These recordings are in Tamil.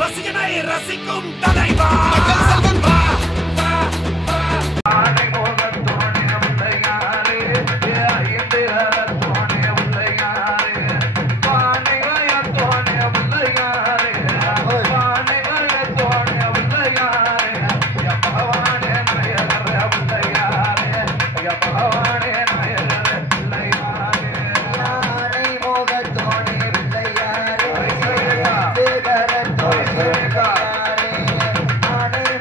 ரசிகனை ரசிக்கும் தலைவா மக்கள் செல்வன் வா Hare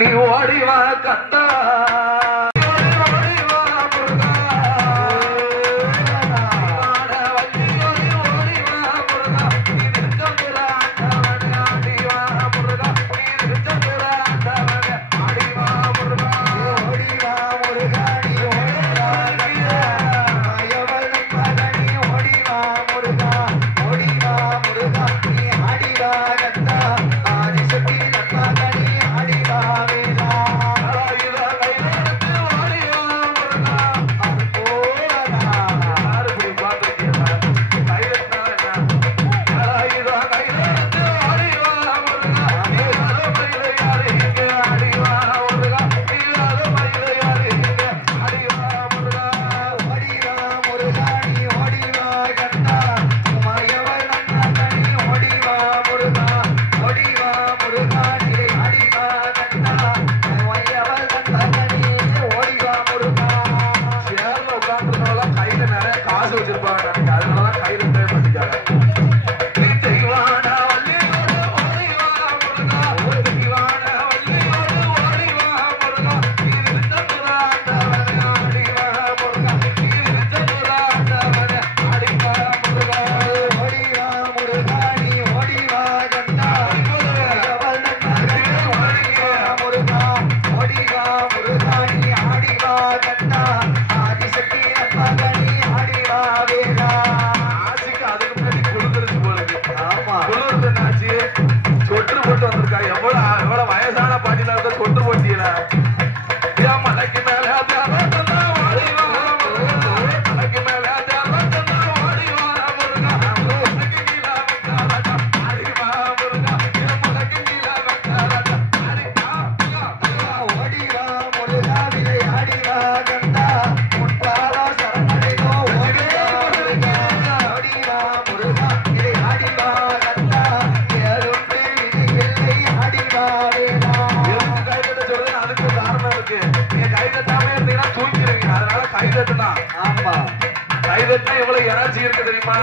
நீ ஓடிவா கந்தா எவ்வளவு எனர்ஜி இருக்கு தெரியுமா?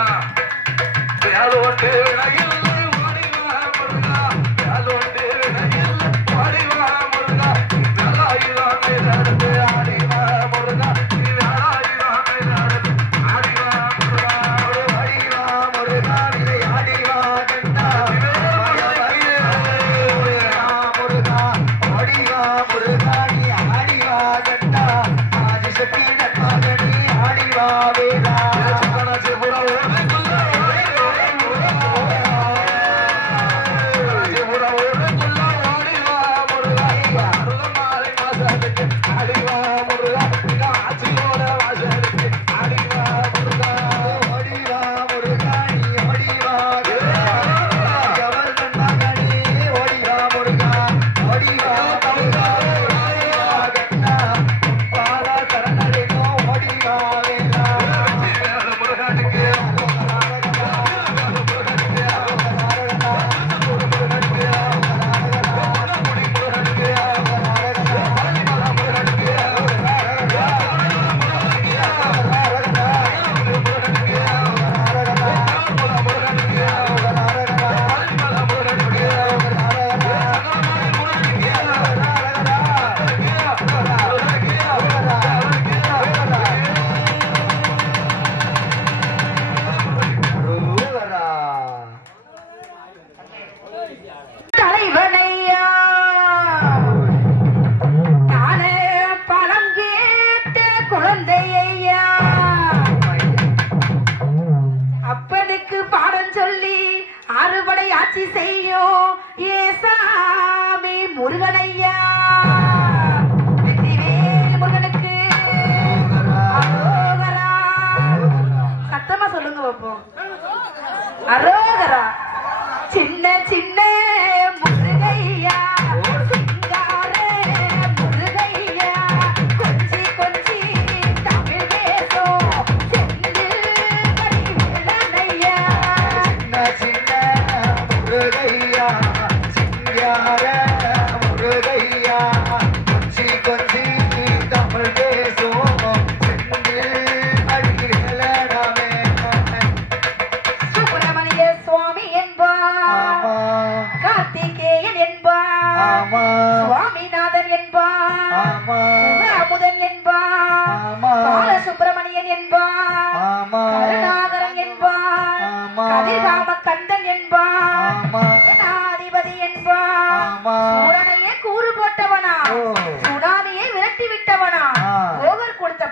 சுவாமிநாத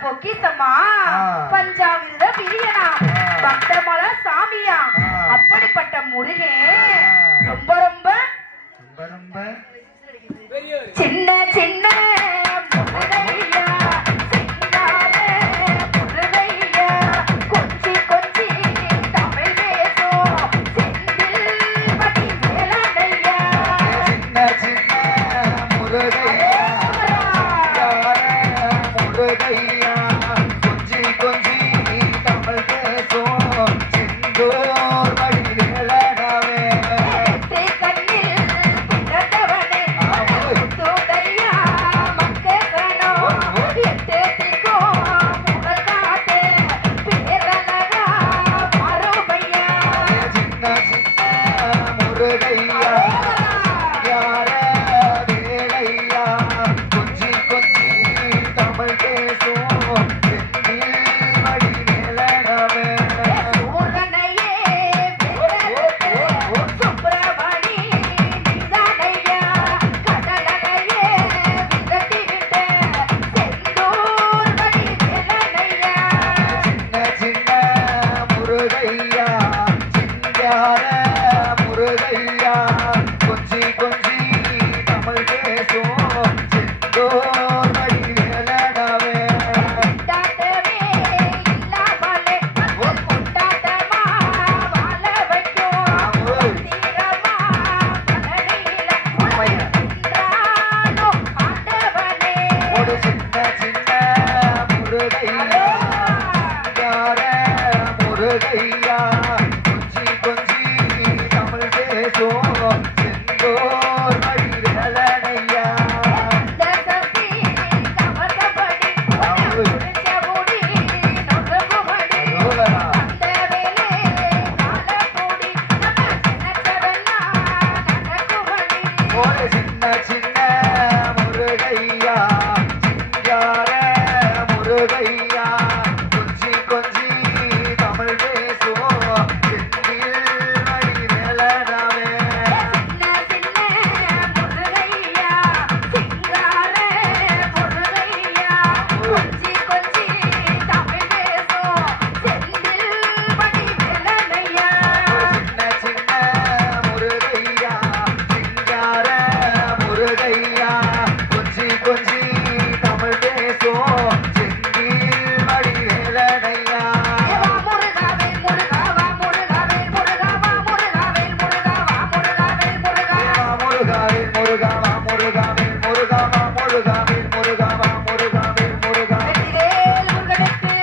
பொக்கிசமா பஞ்சாமிர்த பிரியனா பக்தமல சாமியா அப்படிப்பட்ட முருகன் ரொம்ப ரொம்ப சின்ன சின்ன முருகையா சிங்கார முருகையா கொஞ்சி கொஞ்சி தமிழ் பேசும் செந்தில் படி வேலனையா சின்ன சின்ன முருகையா முருகையா கொஞ்சி கொஞ்சி தமிழ் பேசும் செந்தூர் படி வேலனவே கண்ணில் பிறந்தவனே தூதையா மக்களோ எட்டு திக்கும் முகல் காட்டு பேரழகா மறுபையா சின்ன சின்ன முருகையா யார வேலையா கொஞ்சி கொஞ்சி தமிழ் பேசும் செந்தில் மடி மேலனவே ஊரனையே வேலனுக்கு சுப்பிரமணி நீதானையா கடலனையே விரட்டி விட்ட செந்தூர் படி வேலனையா சின்ன சின்ன முருகையா சிங்கார முருகையா கொஞ்சி கொஞ்சி தமிழ் பேசும் செந்தூர் மடி வேலனவே கொண்டாட்டமே இல்லாமலே கொண்டாட்டமா வாழ வைக்கும் தீரமா மனதில உன்றானோ ஆண்டவனே ஒரு சின்ன சின்ன முருகையா சிங்கார முருகையா கொஞ்சி கொஞ்சி தமிழ் பேசும் செந்தூர் மடி வேலனையா தசசி கவர்ந்தபடி உன்னை முடி நொறுங்குமடி அந்த வேலே காலக்கூடி நம்ம நினைத்ததெல்லாம் நடக்குமடி ஒரு சின்ன சின்ன முருகையா சிங்கார முருகையா கொஞ்சி கொஞ்சி தமிழ் பேசும் செந்தில் மடி மேலனவே சின்ன சின்ன முருகையா சிங்கார முருகையா கொஞ்சி கொஞ்சி தமிழ் பேசும் செந்தில் படி வேலனையா சின்ன சின்ன முருகையா சிங்கார முருகையா கொஞ்சி கொஞ்சி தமிழ் பேசும் செந்தில் மடி வேலனையா வா முருகாவேல் முருகாவா முருகாவேல் முருகாவா முருகாவேல் முருகாவா முருகாவேல் முருகா முருகாவே முருகாவா முருகாவே முருகாவா முருகாவே முருகாவா முருகாவே முருகா வெற்றிவேல் முருகனுக்கு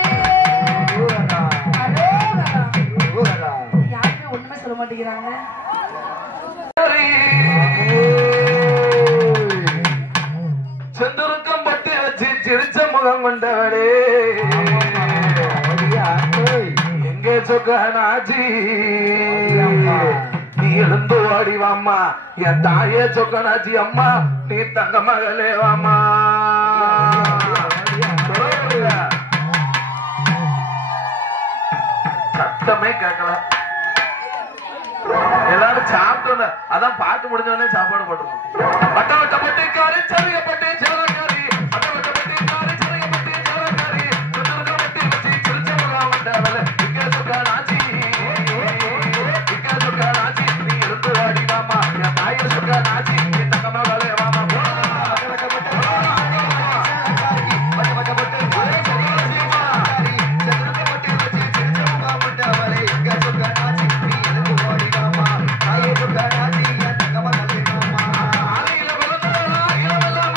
முருகா அரோகரா. முருகா யாருமே உண்மை சொல்ல மாட்டேங்கிறாங்க செந்துருக்கம் பட்டு வச்சு சிரிச்ச முகம் கொண்டவளே எங்கே சொக்கனாச்சி நீ எழுந்து ஓடி வாம்மா என் தாயே சொக்கனாச்சி அம்மா நீ தங்க மகளே வாம்மா சத்தமே கேட்கல எல்லாரும் சாப்பிட்டு அதான் பாட்டு முடிஞ்சோடனே சாப்பாடு போட்டுருக்கோம் வட்ட வட்ட பட்டிக்காரி சரியப்பட்டி சேரக்காரி வட்ட வட்ட பட்டிக்காரி சரியப்பட்டி சேரக்காரி சுந்தரக பட்டி வச்சு சிரிச்ச முகம் வந்தவள இங்க சுக்கானாச்சி நீ இருந்து வாடி வாமா என் தாய சுக்கானாச்சி நீ தங்க மகளே வாமா ஆலையில விழுந்தவளா இரவெல்லாம்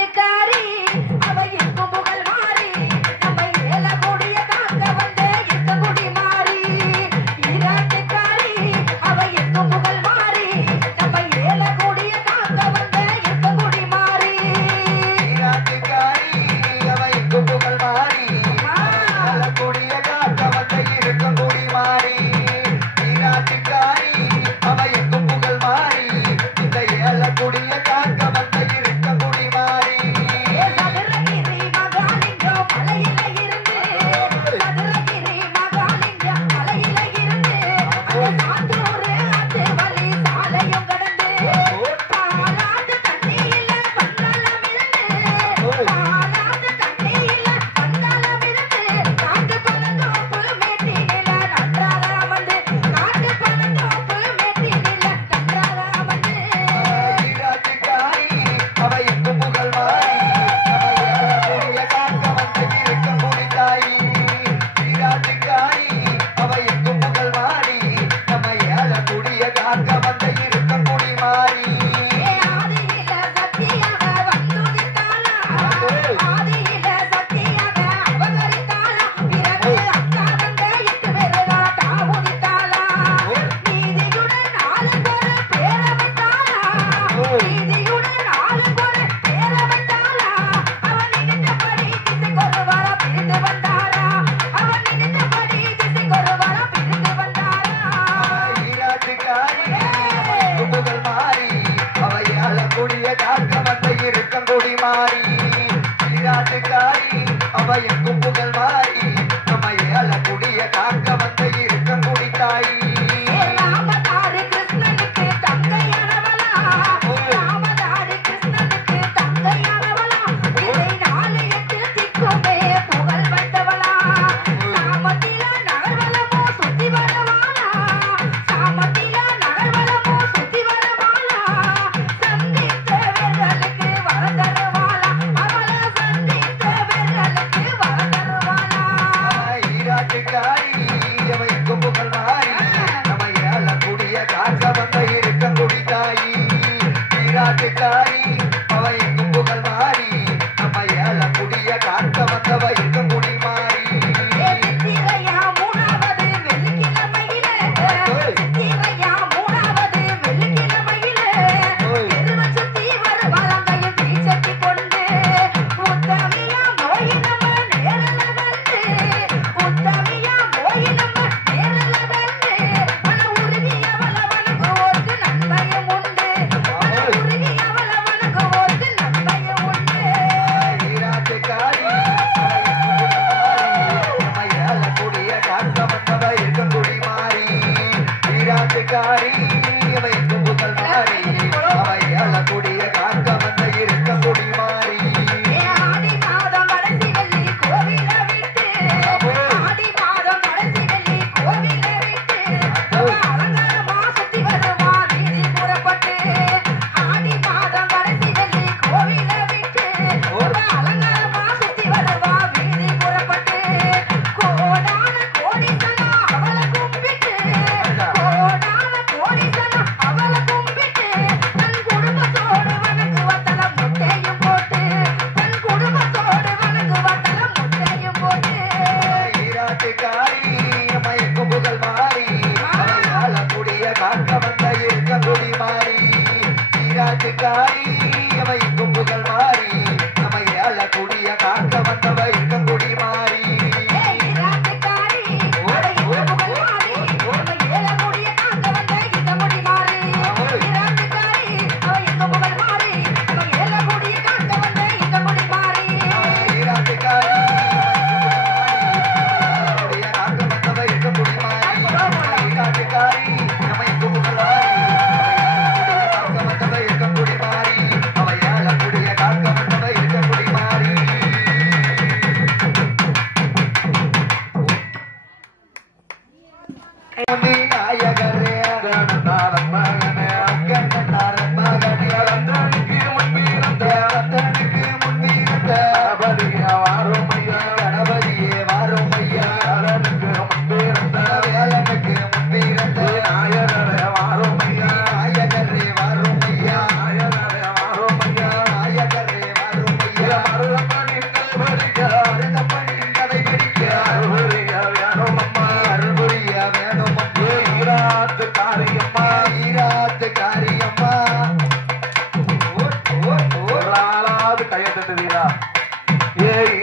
ஈராட்டுக்காரி அவ இருக்கும் புகழ் மாறி நம்ம ஏல கொடிய காக்க வந்த இருக்க குடி மாறி ஈராட்டுக்காரி அவ இருக்கும் புகழ் மாறி நம்ம ஏல கொடிய காக்க வந்த இருக்க குடி மாறி ஈராட்டுக்காரி அவ எங்கும் புகழ் மாறி கொடிய காக்க வந்த இருக்கும் குடி மாறி ஈராட்டுக்காரி அவ எங்கும் புகழ் மாறி இந்த ஏல கொடிய காக்க வந்த இருக்க குடி மாறி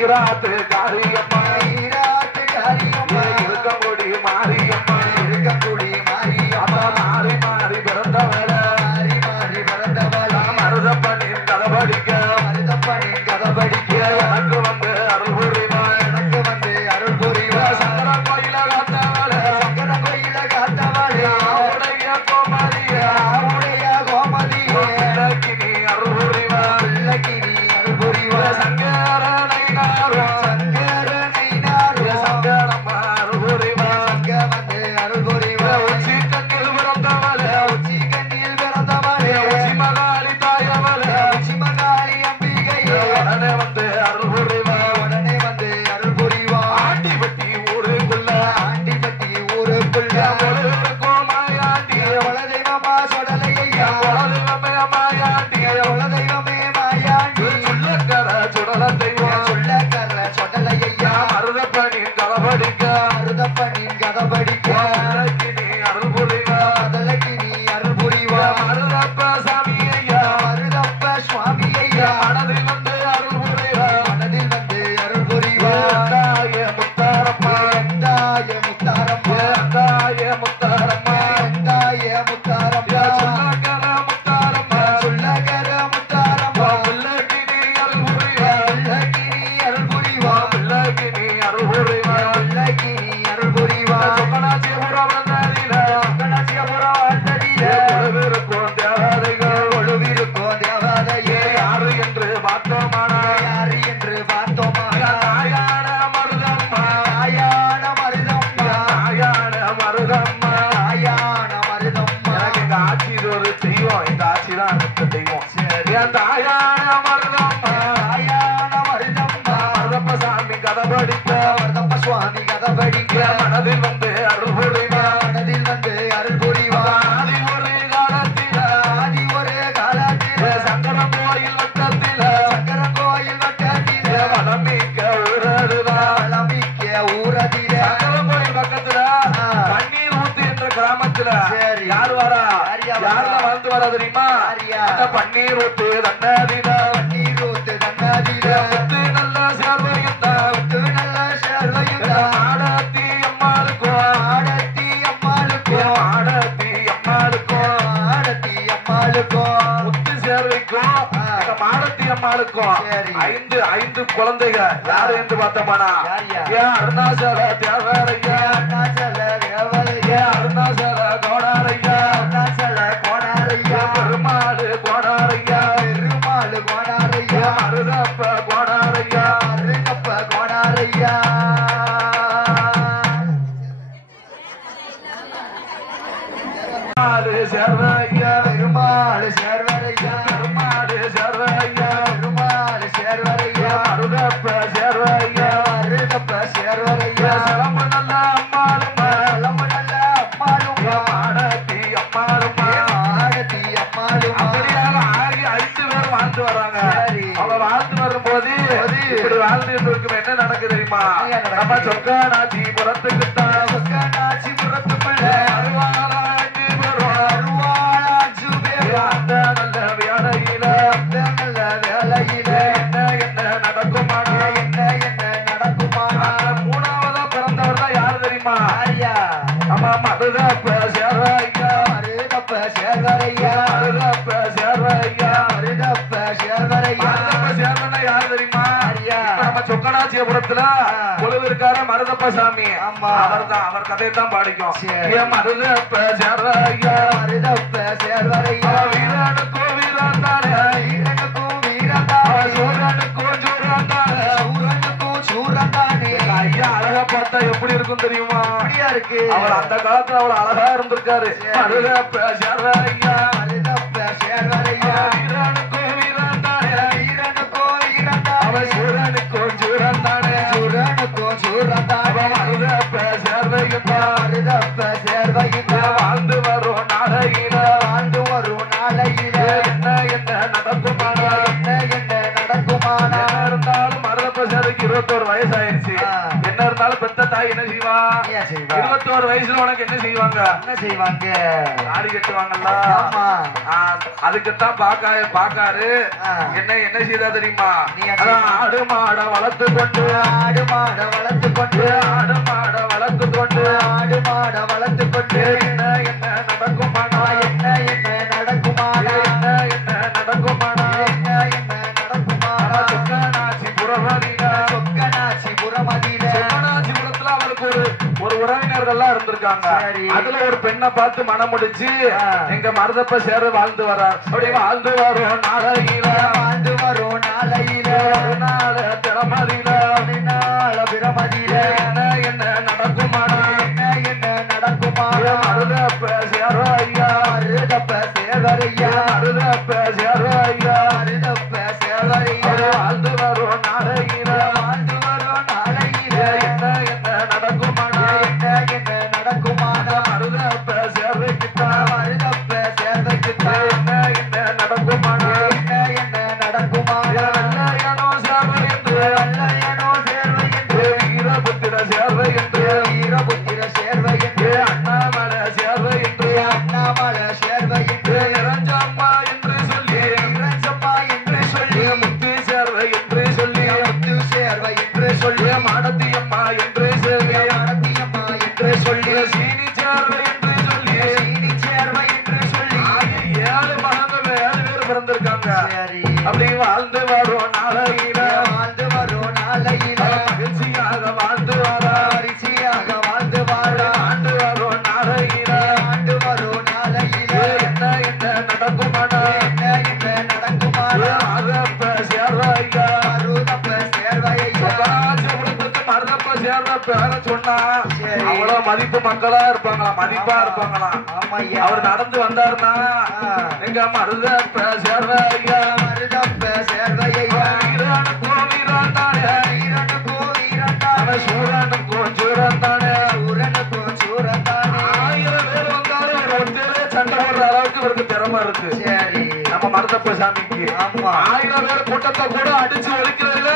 ஈராத்து காரியம்மா இருக்கங்குடி மாரியம்மா அம்மா மாறி மாறி பிறந்தவள மருதப்பனின் கதபடிக்க எனக்கு வந்து அருள் புரிவா சங்கர கோயில காத்தவள உடைய கோமதியா பிள்ளைக்கு நீ அருள் புரிவா சங்கரனை சங்கரம்மா அருள் புரிவா உச்சி கண்ணில் பிறந்தவள உச்சி மகாளி தாயவள உடனே வந்து அருள் புரிவா ஆண்டிபட்டி ஊருக்குள்ள கோமாயாண்டி மாயாண்டி சொல்லக்கர சுடல தெய்வம் மருதப்பனின் கதபடிக்க நீ அருள் புரிவா மருதப்ப சாமி ஐயா சுவாமி ஐயா மனதில் வந்து அருள் புரிவா தாய முத்தாரம்மா சொல்லக்கர முத்தாரம்மா பிள்ளைக்கு நீ அருள் புரிவா சொக்கநாச்சியபுரம் வந்ததில கொழுவிருக்கும் தேவதையே யாரு என்று பார்த்தோமானா தாயான மருதம்மா எனக்கு எங்க ஆட்சி இது ஒரு தெய்வம் இந்த ஆட்சி தான் அடுத்த தெய்வம் என் தாயான மருதம்மா மருதப்பசாமி கதபடிக்க சுவாமி கதபடிக்க என் மனதில் வந்து அருள் புரிவா அருள் புரிவா ஆதி ஒரு காலத்தில சங்கரன் கோயில் வட்டத்தில வளமிக்க ஊரதுதான் சங்கரன் கோயில் பக்கத்துல பன்னீர் ஊத்து என்ற கிராமத்துல சரி. யார் வரா யார் யாருல வாழ்ந்து வரா தெரியுமா யாரியா? அந்த பன்னீர் ஊத்து தன்னதில முத்து நல்ல சேர்வையும் ஆடத்தி அம்மாளுக்கும் முத்து சேர்வைக்கும் எங்க மாடத்தி அம்மாளுக்கும் சரி. ஐந்து குழந்தைகள் யாரு என்று பார்த்தோமானா யாரியா? ஏன் அருணாச்சல தேவரையா ஏன் அருணாச்சல கோடாரையா பெருமாள் கோடாரையா மருதப்ப கோடாரையா சேர்வையா பெருமாள் சேர்வரையா சேர்வையா மருதப்ப சேர்வையா சிலம்பு நல்ல அம்மாளுமா மாடத்தி அம்மாளுமா அப்படியாக ஆகி 5 பேர் வாழ்ந்து வர்றாங்க சரி. அவங்க வாழ்ந்து வரும்போது இப்படி வாழ்ந்துட்டு இருக்கும் என்ன நடக்குது தெரியுமா என்ன நடக்குது? நம்ம சொக்கானாச்சி புறத்துக்குத்தான் அருவாளாச்சு பெறும் அந்த நல்ல வேலையில என்ன நடக்குமானா அந்த 3ஆவதா பிறந்தவர் தான் யாரு தெரியுமா ஆமா மருதப்ப சேர்வையா மருதப்ப சேர்வனா யாரு தெரியுமா இப்ப நம்ம சொக்கநாச்சியபுரத்துல கொழுவிருக்கார மருதப்ப சாமி ஆமா. அவர் கதையத்தான் பாடிக்கும் சரி. ஏன் மருதப்ப சேர்வையா வீரனுக்கோ வீராண்டானே சூராண்டானே ஐயா அழகா பார்த்தா எப்படி இருக்கும் தெரியுமா அவர் அந்த காலத்துல அவர் அழகா இருந்திருக்காரு சரி. மருதப்ப சேர்வையா வீரனுக்கோ வீராண்டானே அவன் சூரனுக்கோ சூராண்டானே அவன் மருதப்ப சேர்வையுமா வாழ்ந்து வரும் நாளையில என்ன நடக்குமானா என்ன இருந்தாலும் மருதப்ப சேருக்கு 21 வயசு ஆயிடுச்சு ஆ. என்ன இருந்தாலும் பெத்த தாய் என்ன செய்வா என்ன செய்வா? 21 11 வயசுல உனக்கு என்ன செய்வாங்க? என்ன செய்வாங்க? தாடி கட்டுவாங்கல்ல. ஆமா. அதுக்குத்தான் பாக்காரு என்ன செய்தா தெரியுமா? நீ என்ன? ஆடு மாட வளர்த்து கொண்டு ஆடு மாட வளர்த்து கொண்டு ஆடு மாட வளர்த்து கொண்டு ஆடு மாட வளர்த்து கொண்டு என்ன நடக்குமானா? என்ன நடக்குமானா? என்ன நடக்குமானா? என்ன நடக்குமானா? சொக்கநாச்சி புறமதியில சொக்கநாச்சி புறமதியில சொக்கநாச்சிபுரத்துல அவருக்கு ஒரு உறவினர்கள்லாம் இருந்திருக்காங்க. சரி. அதுல ஒரு பெண்ணை பார்த்து மனம் முடிச்சு எங்க மருதப்ப சேர வாழ்ந்து வர்றார். அப்படி வாழ்ந்து வரும் நாளையில வாழ்ந்து வரும் நாளையில ஒரு நாள் திறமதியில நாள பிரமதியில என்ன நடக்குமானா? என்ன நடக்குமானா? மருதப்ப சேர ஐயா மருதப்ப சேகரையா மருதப்ப சேர ஐயா மருதப்ப சேகரையா வாழ்ந்து வரும் நாளையில வாழ்ந்து வரும் நாளையில என்ன நடக்குமானா? என்ன நடக்குமானா? மருதப்ப சேர்வைக்குத்தான் மருதப்ப சேர்வைக்குத்தான் என்ன நடக்குமானா? என்ன நடக்குமானா? வெள்ளையனோ சேர்வை என்று வல்லையனோ சேர்வை என்று வீரபுத்திர சேர்வை என்று வீரபுத்திர சேர்வை என்று அண்ணாமலை சேர்வை என்று அண்ணாமலை சேர்வை என்று நிரஞ்சம்மா என்று சொல்லி இரஞ்சம்மா என்று சொல்லி முத்து சேர்வை என்று சொல்லி முத்து சேர்வை என்று சொல்லி மாடத்தியம்மா என்று சொல்லி மடத்தியம்மா என்று சொல்லி சீனி சேர்வை என்று சொல்லி சீனி சேர்வை என்று சொல்லி ஆகிய 7 மகன்கள் 7 பேர் பிறந்திருக்காங்க. சரி அப்படி வாழ்ந்து வரும் நாளையில வாழ்ந்து வரும் நாளையில மகிழ்ச்சியாக வாழ்ந்து வர பரிசியாக வாழ்ந்து வாழ ஆண்டு வரும் நாளையில ஆண்டு வரும் நாளையில என்ன நடக்குமானா? என்ன நடக்குமானா? மருதப்ப சேர்வையா மருதப்ப சேர்வையா மருதப்ப சேர்ற பேர சொன்னா சரி. அவ்வளவு மதிப்பு மக்களா இருப்பாங்களா, மதிப்பா இருப்பாங்களா. ஆமையா அவர் நடந்து வந்தாருன்னா எங்க மருதப்ப சேர்வையா மருதப்ப சேர்வையா வீரனுக்கோ வீரன் தானே வீரனுக்கோ வீரன்தானே சூரனுக்கோ சூரன் தானே சூரனுக்கோ சூரன்தானே 1000 பேர் வந்தாலும் ஒரு ஒருத்தரே சண்டை போடுற அளவுக்கு இவருக்கு திறமை இருக்கு. சரி நம்ம மருதப்ப சாமிக்கு ஆமா 1000 பேர் கூட்டத்தை கூட அடிச்சு ஒழிக்கிறதுல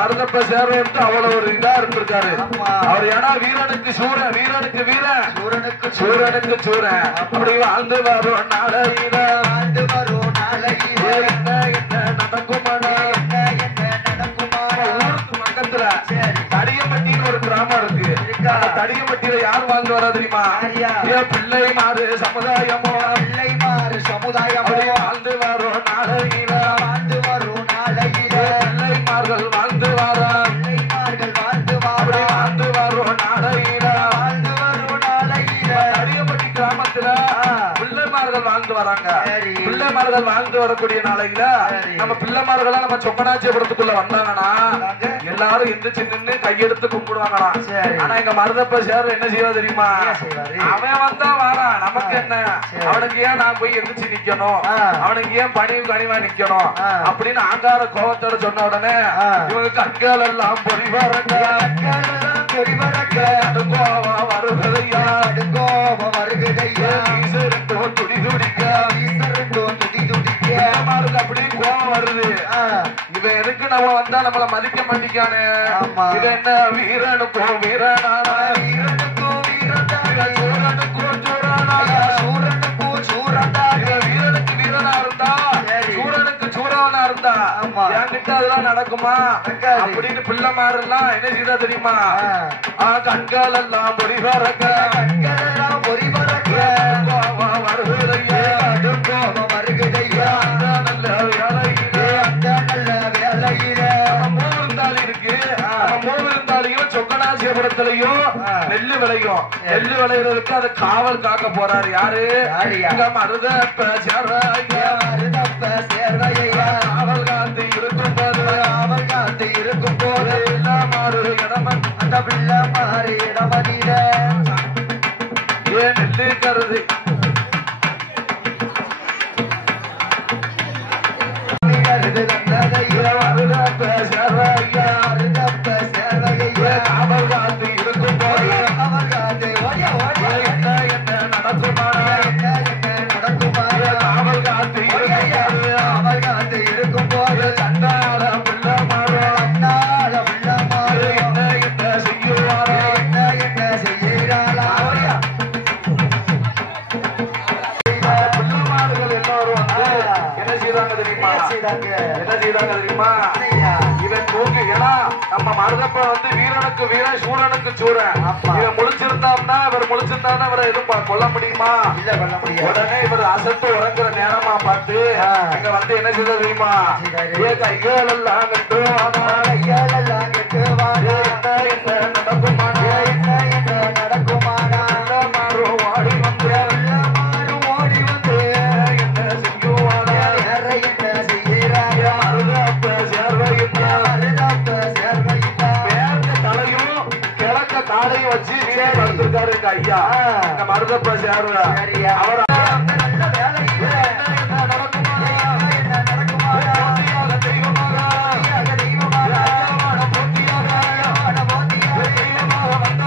மருதப்ப சேர்வன்ட்டு அவ்வளவு ஒரு இதா இருந்திருக்காரு. ஆமா. அவர் ஏன்னா வீரனுக்கு சூரன் வீரனுக்கு வீரன் சூரனுக்கு சூரனுக்கு சூரன் அப்படி வாழ்ந்து வரும் நாளையில வாழ்ந்து வரும் நாளையில என்ன நடக்குமானா? என்ன நடக்குமானா? ஊருக்கு பக்கத்துல சரி தடியம்பட்டின்னு ஒரு கிராமம் இருக்கு. இருக்கா? அந்த தடியம்பட்டியில யார் வாழ்ந்து வரா தெரியுமா? யாரியா? பிள்ளை மாறு சமுதாயமோ பிள்ளைமாறு சமுதாயமோ அப்படி வாழ்ந்து வரும் நாளையில வாழ்ந்து வரும் நாளையில பிள்ளைமார்கள் வாழ்ந்து வாரா பிள்ளைமார்கள் வாழ்ந்து அப்படி வாழ வாழ்ந்து வரும் நாளையில வாழ்ந்து வரும் நாளையில தடியம்பட்டி கிராமத்துல பிள்ளைமார்கள் வாழ்ந்து வராங்க. சரி. பிள்ளைமார்கள் வாழ்ந்து வரக்கூடிய நாளையில சரி. நம்ம பிள்ளைமார்களா நம்ம சொக்கநாச்சிபுரத்துக்குள்ள வந்தாங்கன்னா வாங்க. எல்லாரும் எந்திரிச்சு நின்னு கையெடுத்து கும்பிடுவாங்களாம். சரி. ஆனா எங்க மருதப்ப சேர் என்ன செய்வா தெரியுமா? என்ன செய்வாரு? அவன் வந்தா வாரான், நமக்கு என்ன? சரி. அவனுக்கு ஏன் நான் போய் எந்திரிச்சு நிக்கணும்? அவனுக்கு ஏன் பணிவு கனிவா நிக்கணும்? ஆ. அப்படின்னு ஆங்கார கோபத்தோட சொன்ன உடனே ஆ. இவங்க கண்கள் எல்லாம் பொறிவாரங்க. கண்களெல்லாம் பொறிவரங்க. கடுங்கோபம் வருவதையா கடுங்கோபம் வருகுதையா. வீசருக்கும் துடி துடிக்க வீசருக்கும் துடி துடிக்க. பிள்ளைமாருக்கு அப்படி கோபம் வருது. இவன் எதுக்கு நம்ம வந்தா நம்மள மதிக்க மாட்டேங்கானே? ஆமா. இவன் என்ன வீரனுக்கும் வீரனானா? வீரனுக்கும் வீரன்தானே. சூரனுக்கும் சூரனானா? சூரனுக்கும் சூரன்தானே. இவன் வீரனுக்கு வீரனா இருந்தா சரி. சூரனுக்கு சூரவனா இருந்தா ஆமா. என்கிட்ட அதெல்லாம் நடக்குமா? நடக்காது. அப்படின்னு பிள்ளைமாரெல்லாம் என்ன செய்தா தெரியுமா? கண்கள் எல்லாம் பொறிவரங்க. கண்களெல்லாம் பொறிவரங்க. கோபம் வருவதையா கடுங்கோபம் வருகுதையா. அந்த நல்ல வேலையிலே அந்த நல்ல வேளையில மூவிருந்தாளி இருக்கு. மூவிருந்தாளியும் சொக்கநாசியபுரத்திலையும் நெல்லு விளையும். நெல்லு விளையிறதுக்கு அதை காவல் காக்க போறாரு. யாரு? யாருயா? எங்க மருதப்ப சேர்வையா மருதப்ப சேர்வையா. காவல் காத்து இருக்கும் போது காவல் காத்து இருக்கும் போது பிள்ளைமாறு இடமன் அந்த பிள்ளை மாறி இடமதியில ஏன் நெல்லு கருது கருது தந்ததையா. மருதப்ப சேர்வையா மருதப்ப சேர்வையா. காவல் காத்து இருக்கும் போது காவல் காத்து ஓடியா ஓடியா. என்ன நடக்குமானா? என்ன நடக்குமானா? காவல் காத்து ஓடியா. காவல் காத்து இருக்கும் போது கண்டாட பிள்ளைமாறு கண்ணால பிள்ளை மாறி என்ன செய்யுவாரோ? என்ன மருதப்ப வந்து வீரனுக்கு வீரன் சூரனுக்கு சூரன். இவன் முழிச்சிருந்தான்னா இவர் முழிச்சிருந்தான்னா இவரை எதுவும் கொல்ல முடியுமா? இல்ல பண்ண முடியாது. உடனே இவர் அசத்து உறங்குற நேரமா பார்த்து இங்க வந்து என்ன செய்த தெரியுமா? கைகளெல்லாம் கட்டுவானா கையாலெல்லாம் கெட்டுவானா என்ன நடக்குமானா என்ன நடக்குமானா மாறும் வாடி வந்து மாறும் ஓடி வந்து என்ன செய்யுவானா வேற என்ன செய்யறாங்க மருதப்ப சேர்வையின்னா மருதப்ப சேர்வையின்னா மேற்க தலையும் கிழக்க காலையும் வச்சு வீரே படுத்திருக்காரு எங்க ஐயா. எங்க மருதப்ப சேர்வ சரியா? அவர் நல்ல வேலை இல்ல. என்ன நடக்குமானா தெய்வமாக தெய்வமாக போட்டியாக தெய்வமாக வந்த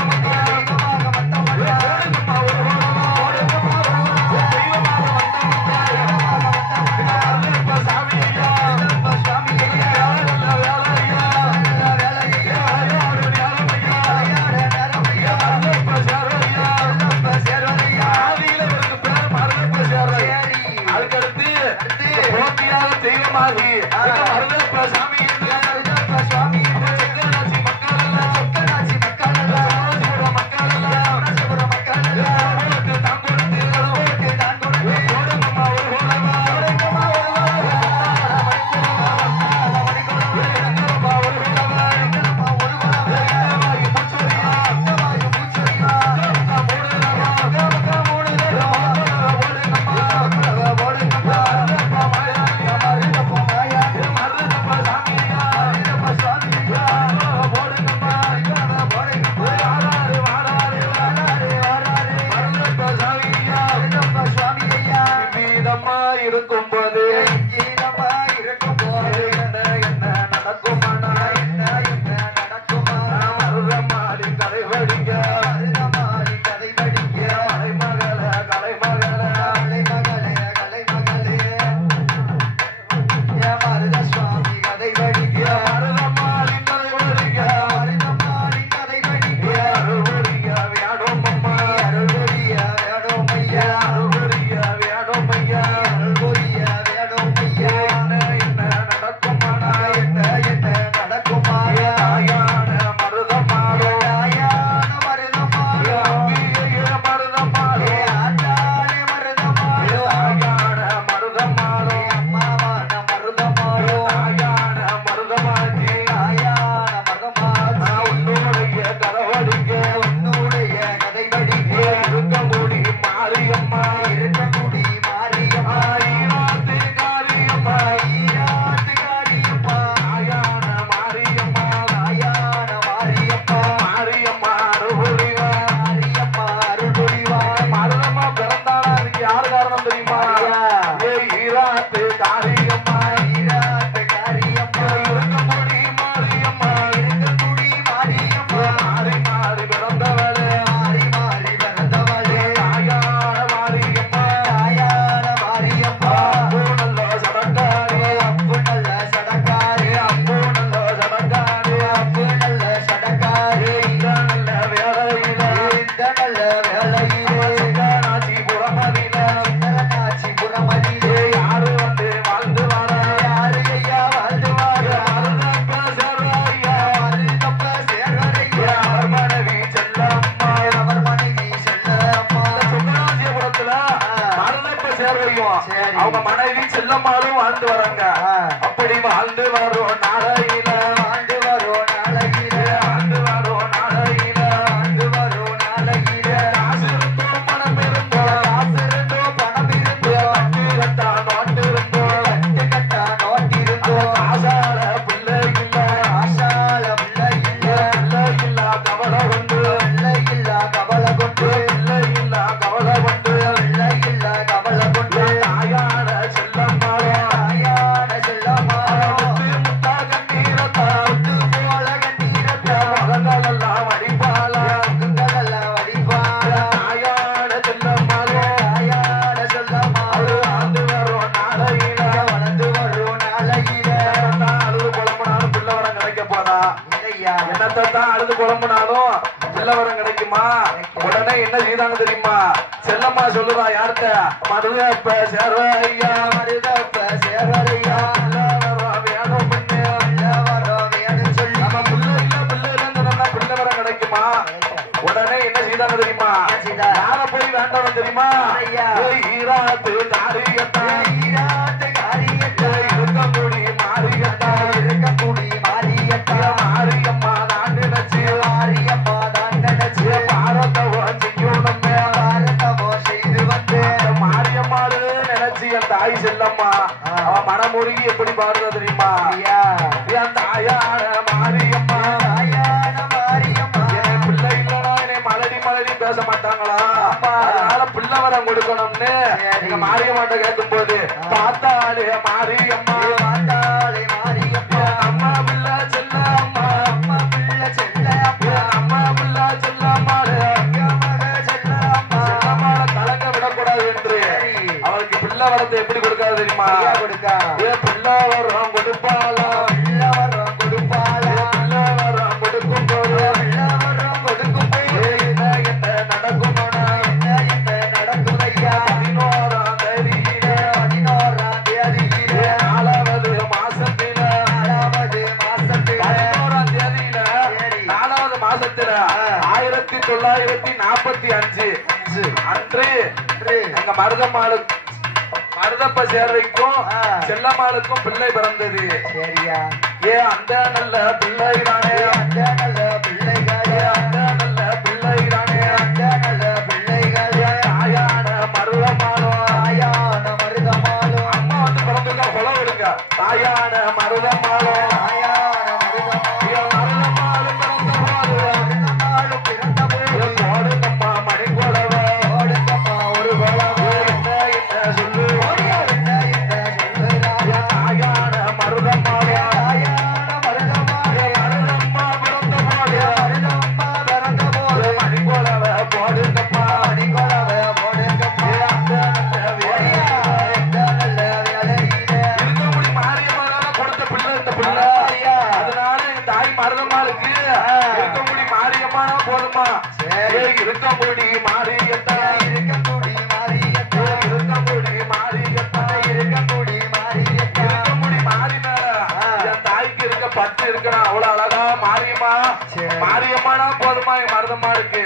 அதுக்கடுத்து போட்டியாக தெய்வமாகி மருதப்ப சாமி சுவாமி செங்கல்நாச்சி மக்கள் எல்லாம் சொக்கநாச்சி மக்கள் எல்லாம் மக்கள் எல்லாம் மக்கள் எல்லாம் தான் கொடுத்து நான் கொடுத்து ஓடுங்கம்மா ஒரு கோலமா இருக்கும் போது என்ன நடக்குமானா மருதமாடி கதை படிக்க கலைமகள மருதமாடி கதை படிக்க அருள்படிய வியாடும் அம்மா அருள்படிய வியாடும் ஐயா என்ன நடக்குமானா தாயான மருதமாடோ அம்பிகைய மருதமாடோ தாயான மருதமாடோ தாயான மருதமாச்சி உன்னுடைய கதவடிக்க இருக்க முடி மாரியம்மா ஈராத்து காரியம்மா தாயான மாரியம்மா மாரியம்மா அருள்புரிவா மருதம்மா பிறந்தாளா அதுக்கு யாரு காரணம் தெரியுமா? ஈராத்து காரியம்மா இருக்க முடி மாரியம்மா மாறி மாறி பிறந்தவளே தாயான மாரியம்மா அப்போ நல்ல சடங்காரி அப்போ நல்ல சடங்காரி இந்த நல்ல வேலையில சிங்கநாச்சி புறமதியில யாரு வந்து வாழ்ந்து வாரா மருதப்ப சேர்வையா அவர் மனைவி செல்லம்மா சுங்கராஜபுரத்துல மருதப்ப சேர்வையும் அவங்க மனைவி செல்லம்மாளும் வாழ்ந்து வராங்க. அப்படி வாழ்ந்து வரும் நாளையில காசு இருந்தோ பணம் இருந்தோ கட்டா நோட்டு இருந்தோ ஆசார பிள்ளை இல்ல இல்ல கவலை கொண்டு பிள்ளை இல்ல கவலை கொண்டு தாயான செல்லம்மாளோ முத்தா கண்ணீரத்தா மகங்களெல்லாம் அடிப்பாளா தாயான செல்லம்மாளோ வாழ்ந்து வரும் நாளையில அழுது குழம்புனாலும் பிள்ளை வரம் கிடைக்க போதா? என்னத்தான் அழுது குழம்புனாலும் பிள்ளை வரம் கிடைக்குமா? உடனே என்ன செய்தாங்க தெரியுமா? செல்லம்மா சொல்லுதா யார்கிட்ட? மருதப்ப சேர்வையா வேணும் பண்ணு நம்ம பிள்ளை இல்ல யார போய் வேண்டணும் தெரியுமா? ஈராத்து காரியத்தா இருக்கமுடி மாரியத்தா மாரியம்மா நான் நினைச்சு பாரதவோ செய்யணும் மாரியம்மாடு நினைச்சு என் தாய் செல்லம்மா அவ மனமுருகி எப்படி பாடுறா தெரியுமா? என் தாயான மாரியம்மா என் பிள்ளை இல்லனா என்னை மலடி மலடி பேச மாட்டாங்களா? அதனால பிள்ளை வரம் கொடுக்கணும்னு எங்க மாரியம்மாட்ட கேட்கும் போது பார்த்தாலே மாரியம்மா அம்மா பிள்ளை செல்ல அம்மா அம்மா பிள்ளை செல்லம்மாடு செல்லம்மாட கலங்க விடக்கூடாது என்று அவளுக்கு பிள்ளை வரத்தை எப்படி கொடுக்காது தெரியுமா? ஏன் பிள்ளை வரம் கொடுப்பாளா? பிள்ளை வரம் கொடுக்கும் போது என்ன நடக்கும்? 11ஆம் தேதியில 4வது மாசத்தில 11ஆம் தேதியில 4வது மாசத்துல 1945 அன்று எங்க மருதப்ப சேர்வைக்கும் செல்லம்மாளுக்கும் பிள்ளை பிறந்தது. ஏன் அந்த நல்ல பிள்ளைதானே தாயான மருதமாலும் அம்மா வந்து பிறந்திருக்கா கொலை விடுங்க. தாயான மருதமாலும் பிறந்த போது ஓடுங்கம்மா மணி கொலவை ஒரு கொலவை என்ன சொல்லு தாயான மருதமாலும் பிறந்த போது மணி கொலவை போடுங்கப்பா இருக்கமுடி மாரியம்மாதான கொடுத்த பிள்ளை இந்த பிள்ளை. அதனால என் தாய் மருதம்மாளுக்கு இருக்கமுடி மாரியம்மானா போதுமா? இருக்கமுடி மாரியத்தா இருக்கமுடி மாறி மேல என் தாய்க்கு இருக்க பட்டு இருக்கணும். அவ்வளவு அழகா மாரியம்மானா போதுமா? என் மருதம்மாளுக்கு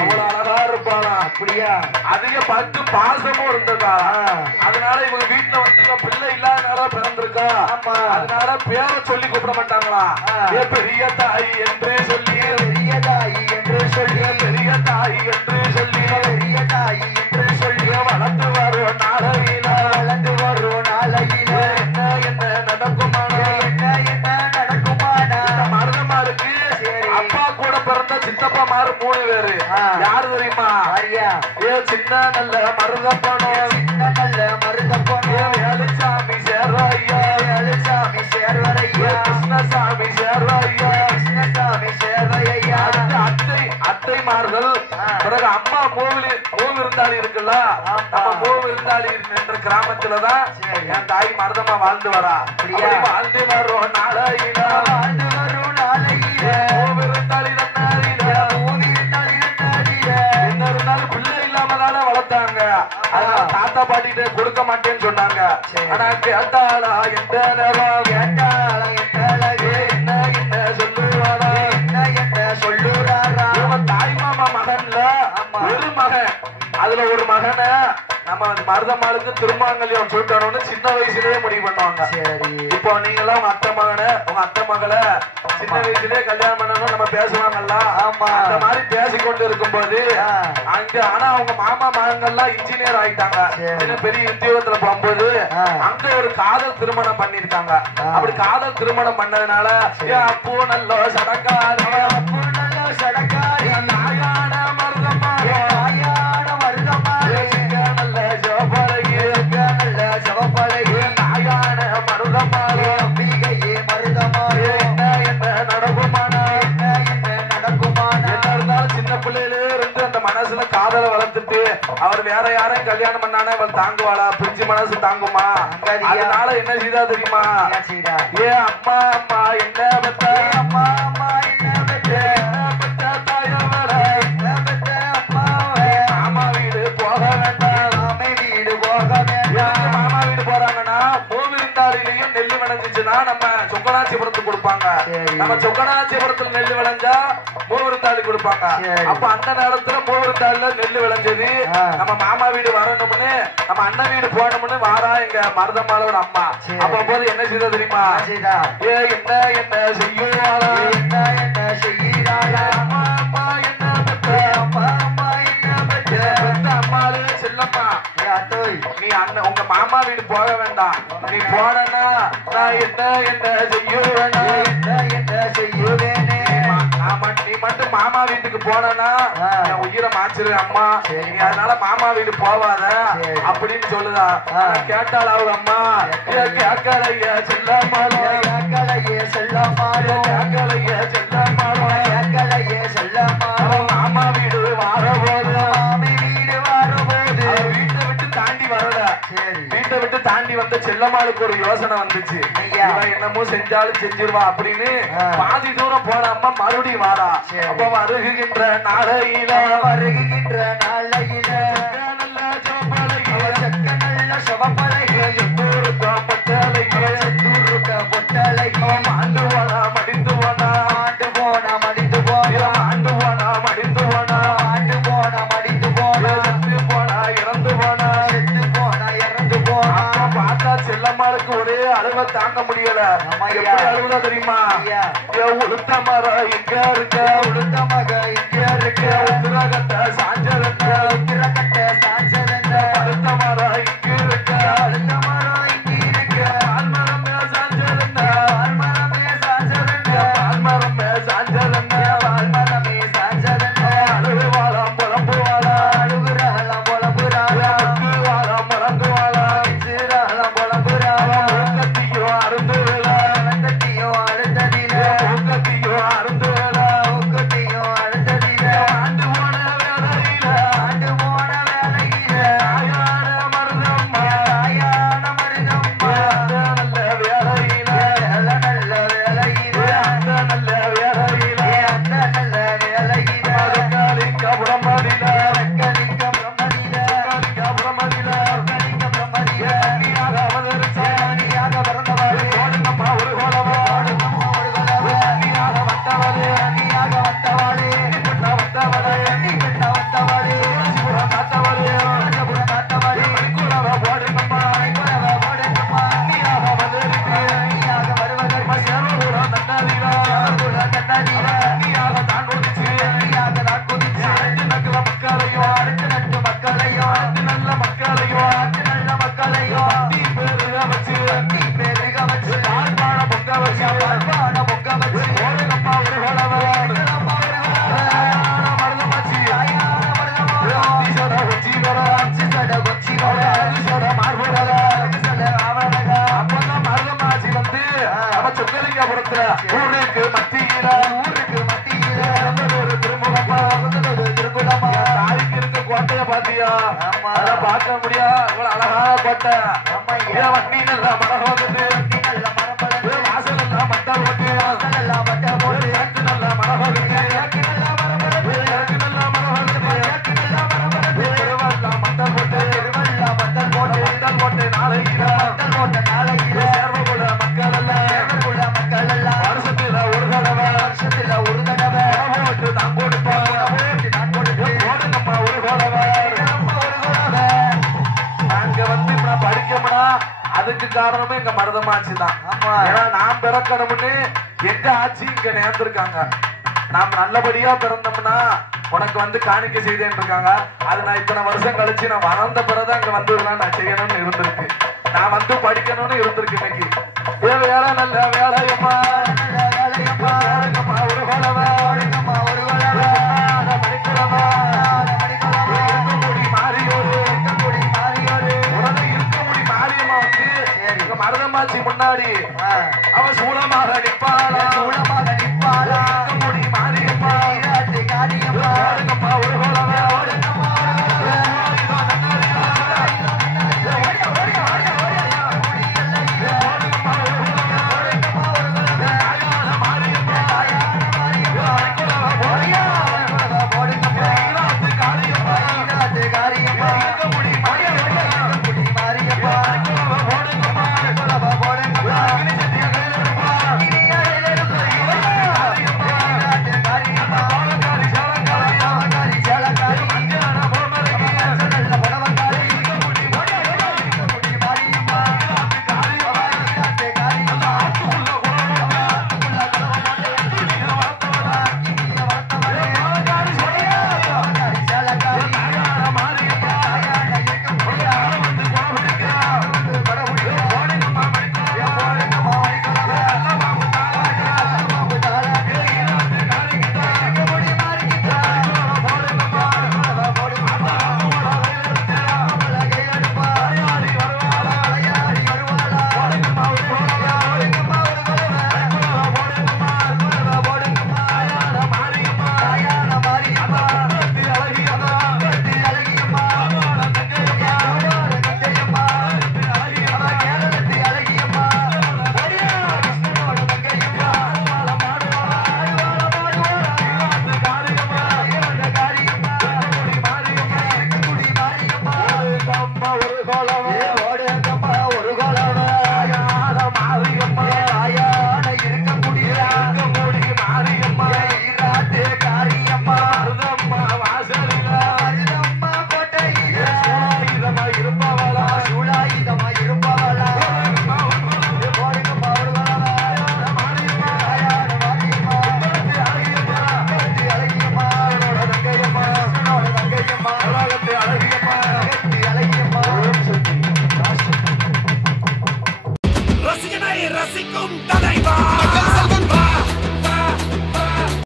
அவ்வளவு அழகா இருப்பாளா? அப்படியா? அதிக பட்டு பாசமும் இருந்ததா? அதனால இவங்க வீட்டுல வந்து பிள்ளை இல்லாதனால பிறந்திருக்கா. அதனால பேரை சொல்லி கூப்பிட மாட்டாங்களா? பெரிய தாய் என்று சொல்லி வளர்ந்து வரும் நாளையில என்ன நடக்குமானா? மருதம்மாளுக்கு அப்பா கூட பிறந்த சித்தப்பா மாறு 3 பேரு. யாரு தெரியுமா? சின்ன நல்ல மருதப்பணம் வேலுசாமி சேர்வையா கிருஷ்ணசாமி சேர்வையா அத்தைமார்கள். பிறகு அம்மா மூவிருந்தாளி இருக்குல்ல, நம்ம மூவிருந்தாளி என்ற கிராமத்துலதான் என் தாய் மருதம்மா வாழ்ந்து வரா. வாழ்ந்து வரும் நாளையில மூவிருந்தாளி என்ன இருந்தாலும் பிள்ளை இல்லாமதானே வளர்த்தாங்க. அதனால தாத்தா பாட்டிட்டு கொடுக்க மாட்டேன்னு சொன்னாங்க. ஆனா கேட்டாளா எந்த நேரம் என்ன சொல்லுவாரா? இவன் தாய் மாமா மகன்ல ஒரு மகன், அதுல ஒரு மகனை நம்ம மருதம்மாளுக்கு திருமாங்கல்யம் சொல்லணும்னு சின்ன வயசுலயே முடிவு பண்ணுவாங்க. இப்போ நீங்க எல்லாம் உங்க அத்தை மகளை சின்ன வயசுலயே கல்யாணம் பண்ணணும் நம்ம பேசுவாங்கல்ல. அந்த மாதிரி பேசிக்கொண்டு இருக்கும்போது அங்க ஆனா அவங்க மாமா மகன்கள்லாம் இன்ஜினியர் ஆயிட்டாங்க. பெரிய உத்தியோகத்துல போகும்போது அங்க ஒரு காதல் திருமணம் பண்ணிருக்காங்க. அப்படி காதல் திருமணம் பண்ணதுனால அப்போ நல்ல சடக்காரி நாயான மருதம்மா நல்ல சிவப்பழகி நாயான மருதம்மாளே என்ன நடக்குமானா? என்ன இருந்தாலும் சின்ன பிள்ளையில இருந்து அந்த மனசுல காதலை வளர்த்துட்டு அவர் வேற யாரையும் கல்யாணம் பண்ணானே அவள் தாங்குவாளா? பிரிஞ்சு மனசு தாங்குமா? அதனால என்ன செய்தா தெரியுமா? அம்மா என்ன பெத்த தாயவர மாமா வீடு போக வேண்டாம். மாமா வீடு போறாங்கன்னா மூவிருந்தாளிலையும் நெல்லு விளைஞ்சிச்சுன்னா நம்ம சொக்கலாட்சிபுரத்துக்கு கொடுப்பாங்க. கொடுப்பாங்க. சரி. நம்ம சொக்கனாச்சிபுரத்துல நெல்லு விளைஞ்சா மூவருந்தாளி கொடுப்பாங்க. சரி. அப்ப அந்த நேரத்துல மூவருந்தாளில நெல்லு விளைஞ்சது. நம்ம மாமா வீடு வரணும்னு நம்ம அண்ணன் வீடு போகணும்னு வாரா எங்க மருதம்மாளோட அம்மா. சரி. அப்ப போது என்ன செய்த தெரியுமா? செய்தா ஏ என்ன என்ன செய்யுவாரா? என்ன என்ன செய்கிறாரா அம்மா அம்மா என்ன பெற்ற? அம்மா அம்மா என்ன பெற்ற பெத்த அம்மாளே செல்லம்மா, அட்டோய் நீ அண்ணன் உங்க மாமா வீடு போக வேண்டாம். நீ போனா நான் என்ன என்ன செய்யுவேனா? என்ன என்ன செய்யுவேனே நீ மட்டும் மாமா வீட்டுக்கு போனா என் உயிரை மாச்சிரு அம்மா. சரி. நீ அதனால மாமா வீடு போவாத சரி. அப்படின்னு சொல்லுதா. கேட்டாள் அவங்க அம்மா, கேட்கலைய செல்லம்மாளோ, கலையே செல்லமாறோ கேட்கலைய செல்லம்மாளோ, கலையே செல்லமாறோ மாமா வீடு வரபோது மாமி வீடு வரும்போது வீட்டை விட்டு தாண்டி வரல. சரி வீட்டை விட்டு தாண்டி வந்த செல்லம்மாளுக்கு ஒரு யோசனை வந்துச்சு. ஐயா. இவன் என்னமோ செஞ்சாலும் செஞ்சிருவா அப்படின்னு ஆ. பாதி தூரம் போன அம்மா மறுபடியும் வாரா. சரி. அப்ப வருகின்ற நாளையில வருகின்ற நாளையில நல்ல சோப்பலையில செக்க நல்ல சவப்பலையில எத்தூருக்கா பட்டலையில தூருக்க பொட்டலையில ஆண்டு போனா மடிந்து போனா ஆண்டு போன மடிந்து போன ஆண்டு போனா மடிந்து போனா ஆண்டு போன மடிந்து போன செத்து போனா இறந்து போனா. செத்து போன இறந்து போன அப்ப பார்த்தா செல்லம்மாளுக்கு ஒரே அழுவ தாங்க முடியல. ஆமாய்யா. எப்படி அழுவதா தெரியுமா? ஐயா. உளுத்த மரம் எங்க இருக்க? உடுத்த மக இங்க இருக்க உத்திரகத்தை சாஞ்சரங்க. உத்திரக்கட்ட சாஞ்சரங்க உளுத்த மரம் இங்க இருக்க. அழுத்த மரம் இங்க இருக்க பால்மரமே சாஞ்சரங்க. பால்மரமே சாஞ்சரங்க பால்மரமே சாஞ்சரங்க. பால்மரமே சாஞ்சரங்க அழுவாளாம் புலம்புவாளா. அழுகுறாளாம் புலம்புறாளா அழுவாளாம் புலம்புவாளா. சிறாளாம் புலம்புறாளா மூக்கத்தியும் அருந்து விழா. கத்தியோ அழுத்ததில மூக்கத்தியும் அருந்து விழா. கொட்டியோ அழுத்ததில ஆண்டு போன வேளையில ஆண்டு போன வேலையில தாயான மருதம்மா. தாயான மருதம்மா நல்ல வேளையில நல்ல நல்ல வேலையில அந்த நல்ல வேளையில அந்த நல்ல வேலையில மறுக்காலிங்க புறமதில கலிங்க பிரம்மதில புறமதில கலிங்க பிரம்மதில நீயாக அவதரிச்சா. நீயாக பிறந்தவளே ஓடுங்கம்மா ஒரு கோலமா. ஓடுங்கம்மா ஒரு கொலவே நீயாக வந்தவளே. நீயாக வந்தவளே பெண்ண வந்தவளே. நீ பெண்ண வந்தவளே புறம் காத்தவளே. ராஜபுரம் காத்தவளே மணிக்குறவ போடுங்கம்மா. குலவ போடணுமா நீயாக வந்திருக்கு. நீயாக வருவதற்கு சேரபுரம் நன்னதிலா. குல கண்ணாடியில நீயாக தான் ஒதிச்சு. நீயாக நான் குதிச்சு அஞ்சு நக்குற மக்களையும் அடுத்த நட்டு மக்களையும் அஞ்சு நல்ல மக்களையும் அடுத்த நல்ல மக்களையும் நீ பேருக வச்சு நீ பெருக வச்சு யாழ்ப்பாண பொங்க வச்சு பான பொங்க வச்சு ஓடுங்கம்மா ஒரு கோலவன் நம்ம ஒரு கொலவே மருதமாச்சி தாயான மருதமானோ அத்திசட வச்சி வர சித்தட கொச்சி வர அத்திசட மார்புடல. சித்தட ஆவணக அப்பதான் மருதமாச்சி வந்து நம்ம சொக்கலிங்கபுரத்துல ஊருக்கு மத்தியில ஊருக்கு மத்தியில ஒரு திருமுகமா ஒரு திருக்குளமா தாய்க்கு இருக்க கோட்டைய பாத்தியா? ஆமா. அதெல்லாம் பார்க்க முடியா? இவ்வளவு அழகான கோட்டை. ஆமாய்யா. வண்டி நல்லா மரம் வந்து நீ நல்ல மரப்பழம் வாசல் எல்லாம் மட்டை போட்டு நல்ல மட்டை போட்டு காட்டு நல்லா மரம் வந்து எனக்கு நல்ல மரப்பழம் எனக்கு நல்லா மரம் வந்து எனக்கு நல்ல மரப்பழம் திருவள்ளம் மட்டை போட்டு திருவள்ளா மட்டல் போட்டு மட்டல் போட்டு நாளையில மட்டல் போட்ட நாளையில சேர்வகுல மக்கள் எல்லாம் தேவர்குல மக்கள் எல்லாம் வருஷத்துல ஒரு தடவை வருஷத்துல ஒரு தடவை போட்டு தான் கொடுப்போம். போட்டு நான் கொடுத்து போடுங்கம்மா ஒரு கோலவை. நம்ம ஒரு கொலவே நாங்க வந்து இப்ப நான் படிக்கணும்னா அதுக்கு காரணமே எங்க மருதமாட்சி தான். ஆமா. ஏன்னா நான் பிறக்கணும்னு எங்க ஆட்சி இங்க நேர்ந்திருக்காங்க. நாம் நல்லபடியா பிறந்தோம்னா உனக்கு வந்து காணிக்கை செய்தேன் இருக்காங்க. அது நான் இத்தனை வருஷம் கழிச்சு நான் வளர்ந்த பிறதான் அங்க வந்து நான் செய்யணும்னு இருந்திருக்கு. நான் வந்து படிக்கணும்னு இருந்திருக்கு. இன்னைக்கு வேலை நல்ல வேலையம்மா